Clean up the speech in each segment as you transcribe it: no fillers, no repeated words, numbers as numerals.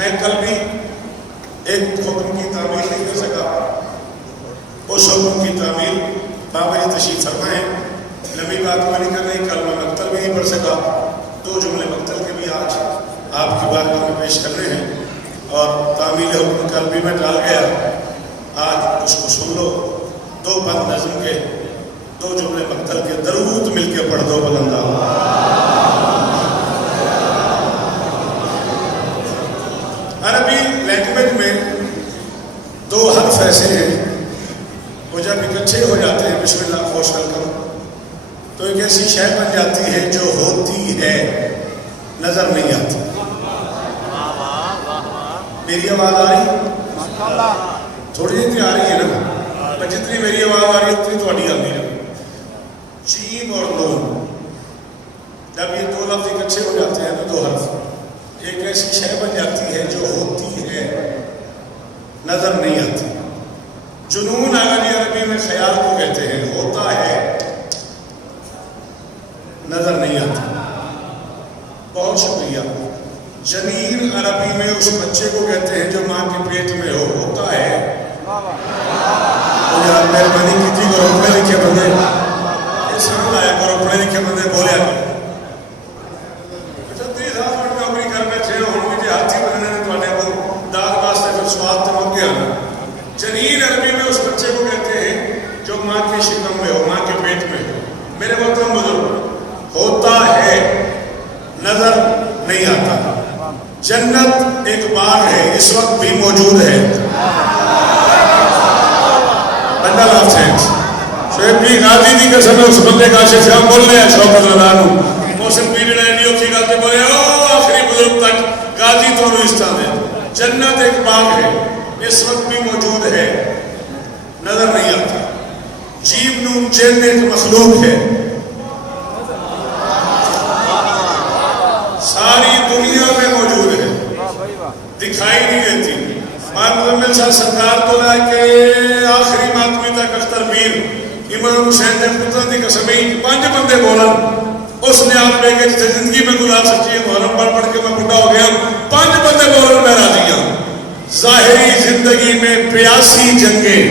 میں کل بھی ایک حکم کی تعمیل نہیں کر سکا، اس حکم کی تعمیل بابا جی تشریف فرما ہے، لمبی بات کو نہیں کر رہی، کل میں مقتل بھی نہیں پڑھ سکا، 2 جملے مقتل کے بھی آج آپ کی بارگاہ میں پیش کر رہے ہیں، اور تعمیل حکم کل بھی میں ڈال گیا، آج اس کو سن لو، 2 بند نظم کے 2 جملے مقتل کے درود مل کے پڑھ دو بلند عربی لینگویج میں 2 حرف ایسے ہیں وہ جب اکٹھے ہو جاتے ہیں، بسم اللہ خوش ویلکم، تو ایک ایسی شے بن جاتی ہے جو ہوتی ہے نظر نہیں آتی۔ میری آواز آ رہی؟ تھوڑی جتنی آ رہی ہے نا، جتنی میری آواز آ رہی ہے اتنی تھوڑی آتی ہے۔ جیم اور نون جب یہ 2 لفظ اکٹھے ہو جاتے ہیں تو 2 حرف، ایک ایسی شے بن جاتی ہے جو ہوتی ہے نظر نہیں آتی۔ جنون عربی میں خیال کو کہتے ہیں، ہوتا ہے نظر نہیں آتا۔ بہت شکریہ۔ جنین عربی میں اس بچے کو کہتے ہیں جو ماں کے پیٹ میں ہوتا ہے۔ مہربانی کی کرو، پڑھے لکھے بندے یہ سمجھ آیا کرو، پڑھے لکھے بندے بولے کرو۔ جنین عربی میں اس بچے کو کہتے ہیں جو ماں کے شکم میں ہو، ماں کے پیٹ میں ہو۔ میرے محترم بزرگ، ہوتا ہے نظر نہیں آتا۔ جنت ایک باغ ہے، اس وقت بھی موجود ہے۔ بندل آف تھینکس شعیب جی غازی دی قسم ہے، اس بندے کا شفیہ بول رہے ہیں شوق اللہ عنہ موسم پیریڈ اینڈیو کی گاتے بولے او آخری بزرگ تک غازی تو روشتہ دے۔ جنت ایک باغ ہے، اس وقت بھی موجود ہے، نظر نہیں آتا۔ جیم نون جن ایک مخلوق ہے، ساری دنیا میں موجود ہے، دکھائی نہیں دیتی۔ مزمل صاحب سرکار تو رہا کہ آخری ماتمی تک اختر میر امام حسین نے قدرت کی قسمیں 5 بندے بولن، اس نے آپ لے کے زندگی میں گزار سکتی ہے، محرم پڑھ کے میں بڑھا ہو گیا، 5 بندے بولن میں راضی ہوں۔ ظاہری زندگی میں پیاسی جنگیں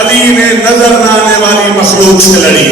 علی نے نظر نہ آنے والی مخلوق سے لڑی۔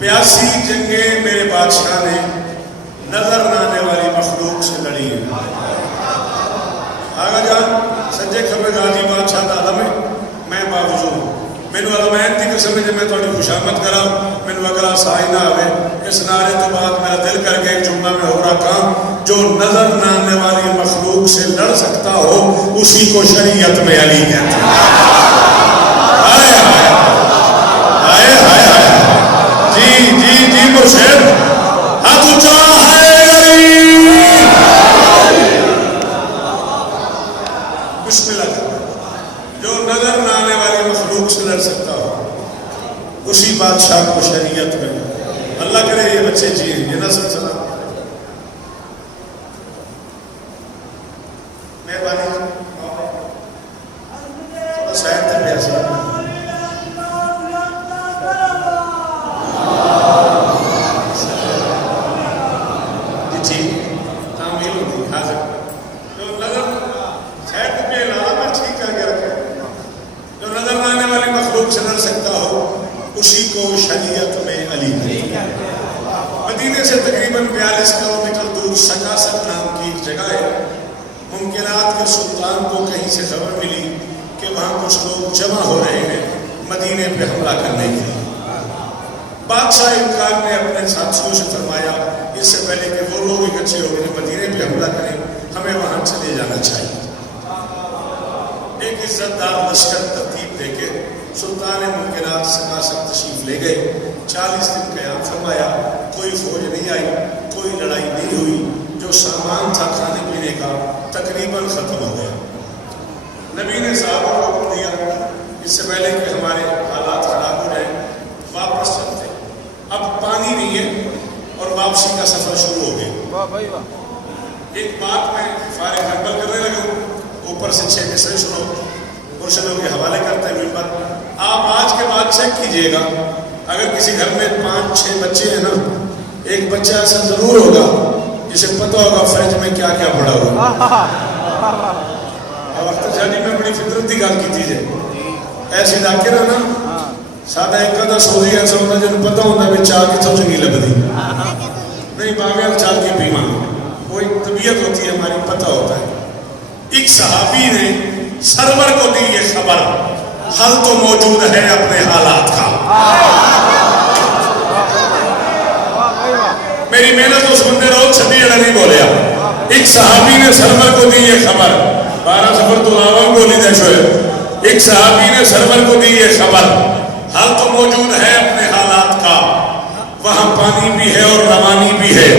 پیاسی جنگیں میرے بادشاہ نے نظر نہ آنے والی مخلوق سے لڑی ہے۔ آگا جان سجے کھبے غازی بادشاہ دا عالم ہے، میں باوجود میں نے علمین دی قسم ہے جب میں تھوڑی خوشامد کرا میں نے اگلا سائی نہ آوے۔ اس نعرے تو بعد میرا دل کر کے ایک جملہ میں ہو رہا تھا، جو نظر نہ آنے والی مخلوق سے لڑ سکتا ہو اسی کو شریعت میں علی کہتے ہیں۔ آئے آئے آئے آئے آئے جی جی جی مرشد ہاتھ اونچا ہے علی، بسم اللہ۔ جو نظر نہ آنے والی مخلوق سے لڑ سکتا ہو اسی بادشاہ کو شریعت میں، اللہ کرے یہ بچے جیئے یہ نہ سب سنا مہربانی تھوڑا سائن تک پیاسا جی ٹھیک تعمیل ہوتی حاضر جو نظر سائن تک پہ لالا میں ٹھیک کر کے رکھے، جو نظر نہ آنے والی مخلوق سے لڑ سکتا ہو اسی کو شریعت میں علی مدینے سے تقریباً 42 کلومیٹر دور سکاسک نام کی ایک جگہ ہے. ممکنات کے سلطان کو کہیں سے خبر ملی کہ وہاں کچھ لوگ جمع ہو رہے ہیں مدینے پہ حملہ کرنے کے لیے. بادشاہ امکان نے اپنے ساتھیوں سے فرمایا اس سے پہلے کہ وہ لوگ اکٹھے ہو گئے مدینے پہ حملہ کریں ہمیں وہاں چلے جانا چاہیے. ایک عزت دار لشکر ترتیب دے کے سلطان ممکنات سکاسک تشریف لے گئے. 40 دن قیام فرمایا. کوئی فوج نہیں آئی, کوئی لڑائی نہیں ہوئی. جو سامان تھا کھانے پینے کا تقریباً ختم ہو گیا. نبی نے صحابہ کو حکم دیا اس سے پہلے کہ ہمارے حالات خراب ہو جائیں واپس چلتے. اب پانی نہیں ہے اور واپسی کا سفر شروع ہو گیا. ایک بات میں فارغ حنبل کرنے لگا ہوں, اوپر سے 6 قصے سنو, مرشدوں کے حوالے کرتے ہیں ممبر. آپ آج کے بعد چیک کیجئے گا اگر کسی گھر میں 5-6 بچے ہیں نا, ایک بچہ ایسا ضرور ہوگا جسے پتہ ہوگا فریج میں کیا کیا پڑا ہوگا. وقت جانی میں بڑی فطرت کی گل کی ہے. ایسی ڈاکر ہے نا سادہ ایک کا سوزی ایسا ہوتا جن پتہ ہوتا ہے چاہ کتوں چنگی لگتی نہیں باغیال چال کے پیما. وہ ایک طبیعت ہوتی ہے ہماری, پتہ ہوتا ہے. ایک صحابی نے سرور کو دی یہ خبر حل تو موجود ہے اپنے حالات کا. میری محنت تو سنتے رہو, چھٹی جڑا نہیں بولیا. ایک صحابی نے سرور کو دی یہ خبر, 12 سفر تو آوام بولی دے شوئے. ایک صحابی نے سرور کو دی یہ خبر حل تو موجود ہے اپنے حالات کا. وہاں پانی بھی ہے اور روانی بھی ہے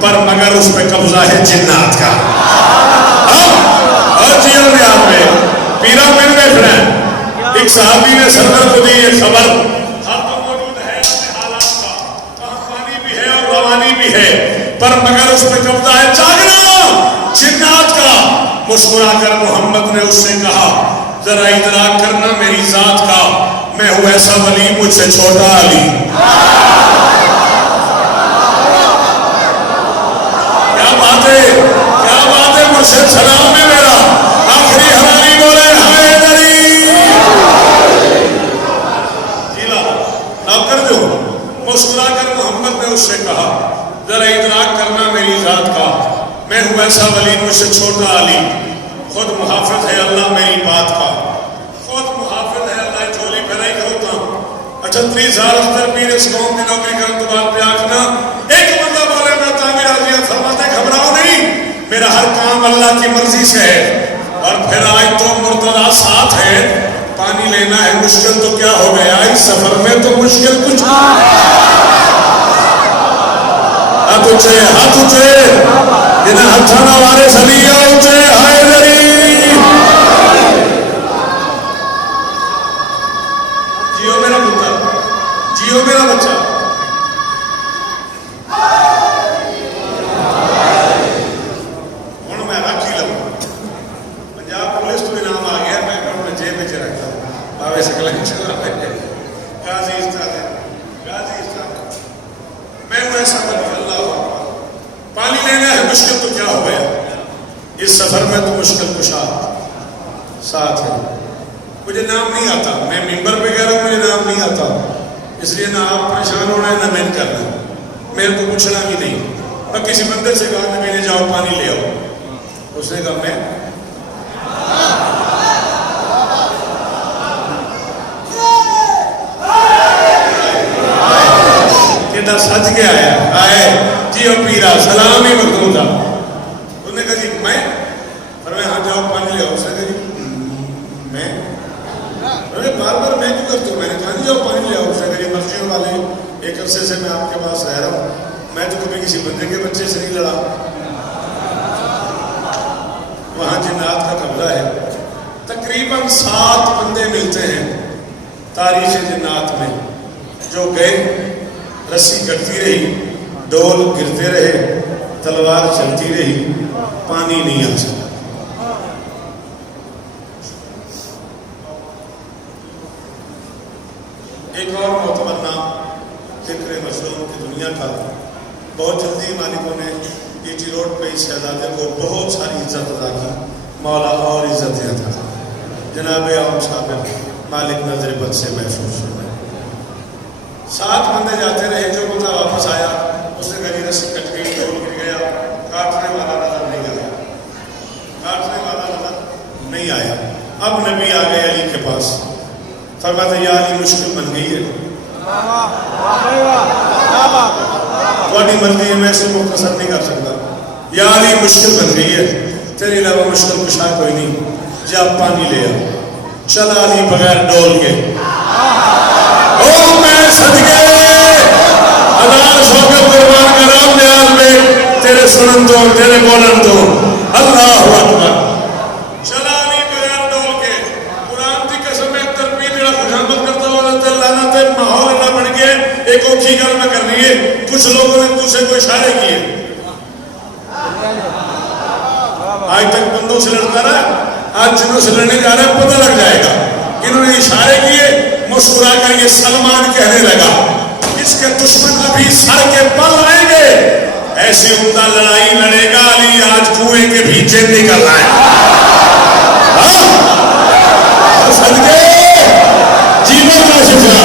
پر مگر اس پہ قبضہ ہے جنات کا. اور جیل میں آپ میں پیرا میں بیٹھنا ہے. ایک صحابی نے سرور کو دی یہ خبر حل تو موجود ہے اپنے حالات کا. وہاں پانی بھی ہے اور روانی بھی ہے پر مگر اس پہ قبضہ ہے جاگنا جنات کا. مسکرا کر محمد نے اس سے کہا ذرا ادراک کرنا میری ذات کا, میں ہوں ایسا ولی مجھ سے چھوٹا علی. کیا بات ہے, کیا بات ہے. مرشد سلام میں میرا آخری حوالی بولے ہائے دری جیلا آپ کر دو. مسکرا کر محمد نے اس سے کہا ذرا ادراک کرنا میری ذات کا, میں ہوں ایسا ولی مجھ سے چھوٹا علی. خود محافظ ہے اللہ میری بات کا, خود محافظ ہے اللہ. جھولی پہنا ہی کرتا ہوں 38 سال اندر پیر اس قوم کی نوکری کرنے تو بات پہ آخنا ایک بندہ بولے میں تعمیر آزیہ فرماتے گھبراؤ نہیں, میرا ہر کام اللہ کی مرضی سے ہے. اور پھر آج تو مرتضی ساتھ ہے, پانی لینا ہے مشکل تو کیا ہو گیا, اس سفر میں تو مشکل کچھ ہاتھ اچھے جنہیں ہتھانا وارے سلیہ اچھے ہائے دری. جیو میرا پتر, جیو میرا بچہ. ہوں میں رکھ ہی لوں. پنجاب پولیس تو انعام آ گیا, میں جیب میں رکھتا ہوں باوے سکلا چلا غازی استاد ہے, غازی استاد. میں ہوں ایسا بنی اللہ پانی لینا ہے مشکل تو کیا ہو گیا, اس سفر میں تو مشکل کشا ساتھ ہے. مجھے نام نہیں آتا, میں ممبر پہ کہہ رہا ہوں مجھے نام نہیں آتا, اس لیے نہ آپ پریشان ہونا ہے نہ میں کرنا, میرے کو پوچھنا بھی نہیں. میں کسی بندے سے کہا نبی نے جاؤ پانی لے آؤ, اس نے کہا میں کہتا سچ کے آیا آئے جی او پیرا سلام ہی مخدوم تھا. انہوں نے کہا جی میں فرمایا ہاں جاؤ پانی لے آؤ. اس نے کہا جی میں بار بار میں کیوں کرتا ہوں, میں نے کہا جی جاؤ پانی لے آؤ. اس نے کہا جی مسجد والے ایک عرصے سے میں آپ کے پاس رہ رہا ہوں, میں تو کبھی کسی بندے کے بچے سے نہیں لڑا. وہاں جنات کا قبضہ ہے. تقریباً 7 بندے ملتے ہیں تاریخ جنات میں جو گئے, رسی کٹتی رہی, ڈول گرتے رہے, تلوار چلتی رہی, پانی نہیں آ سکتا. ایک اور معتبر نام ذکر مظلوم کی دنیا کا, بہت جلدی مالکوں نے ایٹی روڈ پہ اس شہزادے کو بہت ساری عزت ادا کی, مولا اور عزتیں عطا کی. جناب عام صاحب مالک نظر بد سے محفوظ ہو گئے. 7 بندے جاتے رہے, جو بندہ واپس آیا اس نے کہا جی رسی کٹ گئی، ڈول گر گیا، کاٹنے والا نظر نہیں آیا، کاٹنے والا نظر نہیں آیا۔ اب نبی آ گئے علی کے پاس، فرماتے یا علی مشکل بن گئی ہے، تھوڑی مرضی ہے، میں اسے مختصر نہیں کر سکتا، یا علی مشکل بن گئی ہے، تیرے علاوہ مشکل کشا کوئی نہیں، جا پانی لے آ۔ چلا علی بغیر ڈول کے، او میں صدقے ہزار شوکت قربان کرام نیاز میں تیرے سنن دو، تیرے بولن دو، اللہ اکبر۔ چلا علی بغیر ڈول کے، قرآن کی قسم میں تربیت جڑا خوشامد کرتا ہوا اللہ تے ماحول نہ بن گئے، ایک اوکھی گل میں کرنی ہے، کچھ لوگوں نے تجھ سے کوئی اشارے کیے، آج تک بندوں سے لڑتا رہا، آج جنہوں سے لڑنے جا رہا ہے پتہ لگ جائے گا، انہوں نے اشارے کیے، مسکرا کر یہ سلمان کہنے لگا اس کے دشمن ابھی سر کے بل آئیں گے، ایسی عمدہ لڑائی لڑے گا علی آج کنویں کے بھیچے نکل آئے، صدقے جیون کا شفا،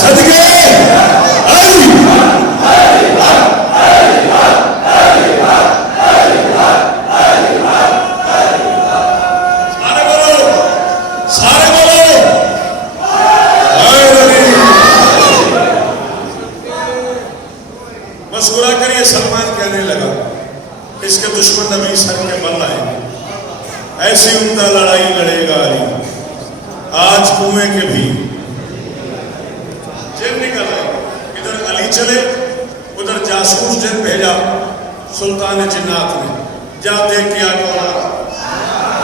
صدقے علی مسکرا کر یہ سلمان کہنے لگا اس کے دشمن ابھی سر کے بل آئیں گے، ایسی عمدہ لڑائی لڑے گا علی آج کنویں کے بھی جن نکل آئے، ادھر علی چلے ادھر جاسوس جن بھیجا سلطان جنات نے، جا دیکھ کیا کہا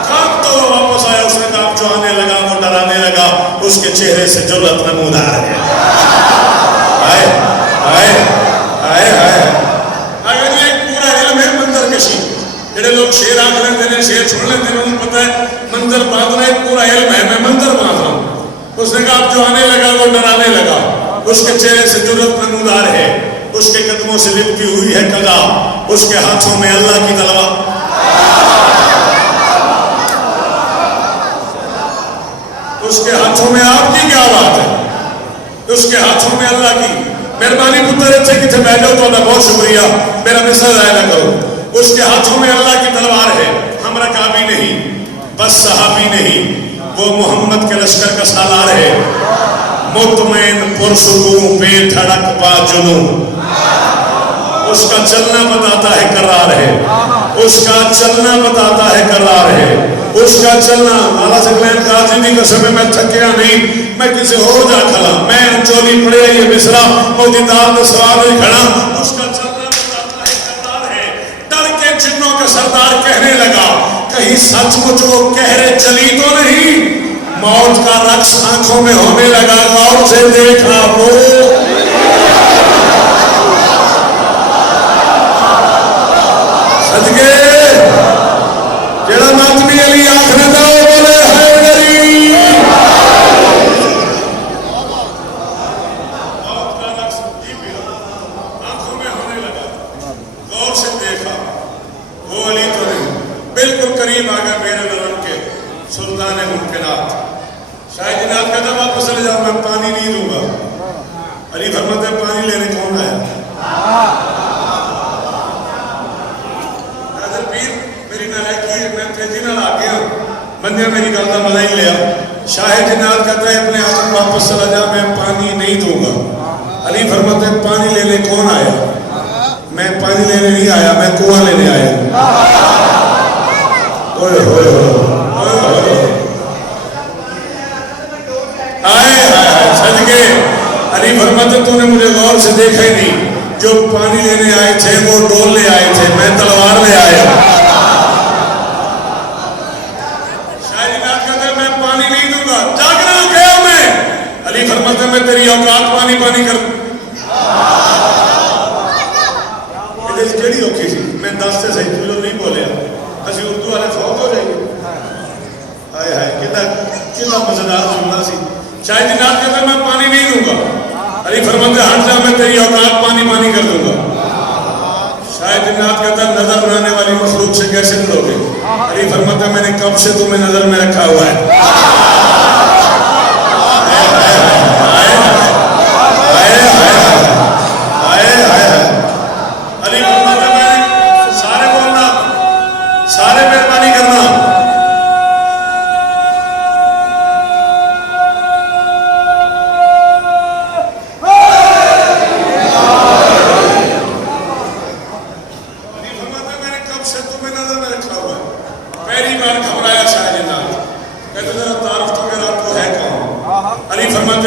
کب تو واپس آیا، اس نے کہا جو آنے لگا وہ ڈرانے لگا، اس کے چہرے سے جرأت نمودار ہے، آئے آئے آئے آئے اگر یہ پورا علم ہے منظر کشی، جڑے لوگ شیر آنکھ لیتے ہیں شیر چھوڑ لیتے ہیں انہوں پتہ ہے منظر باندھنا ایک پورا علم ہے، میں منظر باندھ رہا ہوں۔ اس نے کہا اب جو آنے لگا وہ ڈرانے لگا، اس کے چہرے سے جرأت نمودار ہے، اس کے قدموں سے لپٹی ہوئی ہے قضا، اس کے ہاتھوں میں اللہ کی تلوار، اس کے ہاتھوں میں آپ کی کیا بات ہے، اس کے ہاتھوں میں اللہ کی مہربانی پتر اچھے کتنے بیٹھے ہو تو بہت شکریہ، میرا مثال ضائع نہ کرو، اس کے ہاتھوں میں اللہ کی تلوار ہے، ہم رکابی نہیں بس صحابی نہیں، وہ محمد کے لشکر کا سالار ہے، مطمئن پرسکون بے دھڑک با جنون، اس کا چلنا بتاتا ہے قرار ہے، اس کا چلنا بتاتا ہے قرار ہے، اس کا چلنا مالا سکلین قاضی دی قسم میں تھکیا نہیں، میں کسی ہو جا کھلا، میں چولی پڑے یہ مصرا موتی دار میں سوار نہیں کھڑا، اس کا چلنا بتاتا ہے قرار ہے، ڈر کے جنوں کا سردار کہنے لگا کہیں سچ مچ وہ کہرے چلی تو نہیں، موت کا رقص آنکھوں میں ہونے لگا، غور سے دیکھا وہ صدقے جڑا ماتمی علی آخر دا وہ بولے حیدری، موت کا رقص آنکھوں میں ہونے لگا، غور سے دیکھا وہ علی تو نہیں، بالکل قریب آ گیا میرے لڑن کے سلطان ممکنات، شاید جناب کہتا واپس چلے جاؤ میں پانی نہیں دوں گا، علی فرماتے ہیں پانی لینے کون آیا، میری نالائکی ہے میں تیزی نہ آ گیا، بندے میری گل کا مزہ ہی لیا، شاہ جنات کہتا ہے اپنے آپ واپس چلا جا میں پانی نہیں دوں گا، علی فرماتے ہیں پانی لینے کون آیا، میں پانی لینے نہیں آیا میں کنواں لینے آیا، اوئے ہوئے ہوئے آئے آئے صدقے علی فرماتے تو نے مجھے غور سے دیکھا ہی نہیں، جو پانی لینے آئے تھے وہ ڈول لے آئے تھے، میں تلوار لے آیا، شاید جنات کہتے ہیں میں پانی نہیں دوں گا، جاگنا گیا میں، علی فرماتے میں تیری اوقات پانی پانی کر دوں، یہ کیڑی اوکھی سی، میں دستے صحیح تو نہیں بولیا، اسی اردو والے فوت ہو جائیں گے، آئے آئے کتنا مزیدار جملہ سی، شاید جنات کہتے ہیں میں پانی نہیں دوں گا، علی فرماتے ہٹ جا میں تیری اوقات پانی پانی کر دوں گا، شاید جنات کہتا ہے نظر بنانے والی مخلوق سے کیسے لڑو گے، علی فرماتا میں نے کب سے تمہیں نظر میں رکھا ہوا ہے،